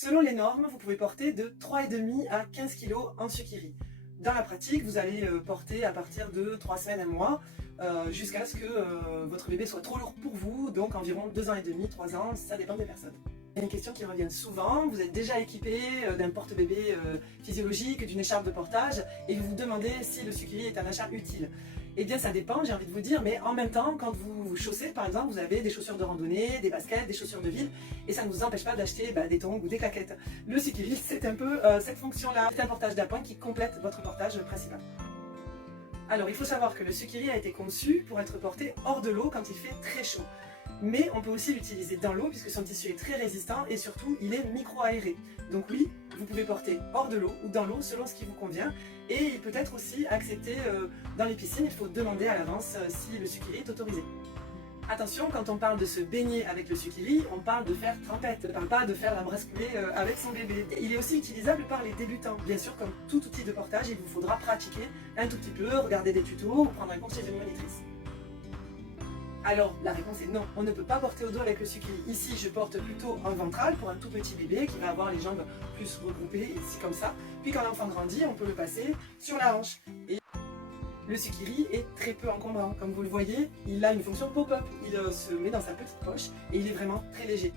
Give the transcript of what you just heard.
Selon les normes, vous pouvez porter de 3,5 à 15 kg en Sukiri. Dans la pratique, vous allez porter à partir de 3 semaines, 1 mois, jusqu'à ce que votre bébé soit trop lourd pour vous, donc environ 2 ans et demi, 3 ans, ça dépend des personnes. Il y a une question qui revient souvent, vous êtes déjà équipé d'un porte-bébé physiologique, d'une écharpe de portage, et vous vous demandez si le Sukiri est un achat utile. Eh bien ça dépend, j'ai envie de vous dire, mais en même temps, quand vous chaussez par exemple, vous avez des chaussures de randonnée, des baskets, des chaussures de ville, et ça ne vous empêche pas d'acheter des tongs ou des claquettes. Le Sukiri, c'est un peu cette fonction-là, c'est un portage d'appoint qui complète votre portage principal. Alors il faut savoir que le Sukiri a été conçu pour être porté hors de l'eau quand il fait très chaud. Mais on peut aussi l'utiliser dans l'eau puisque son tissu est très résistant et surtout il est micro-aéré. Donc oui, vous pouvez porter hors de l'eau ou dans l'eau selon ce qui vous convient. Et il peut être aussi accepté dans les piscines, il faut demander à l'avance si le Sukiri est autorisé. Attention, quand on parle de se baigner avec le Sukiri, on parle de faire trempette, on ne parle pas de faire la brasse coulée avec son bébé. Il est aussi utilisable par les débutants. Bien sûr, comme tout outil de portage, il vous faudra pratiquer un tout petit peu, regarder des tutos ou prendre un cours chez une monitrice. Alors, la réponse est non, on ne peut pas porter au dos avec le Sukiri. Ici, je porte plutôt en ventral pour un tout petit bébé qui va avoir les jambes plus regroupées, ici comme ça. Puis quand l'enfant grandit, on peut le passer sur la hanche. Et le Sukiri est très peu encombrant. Comme vous le voyez, il a une fonction pop-up. Il se met dans sa petite poche et il est vraiment très léger.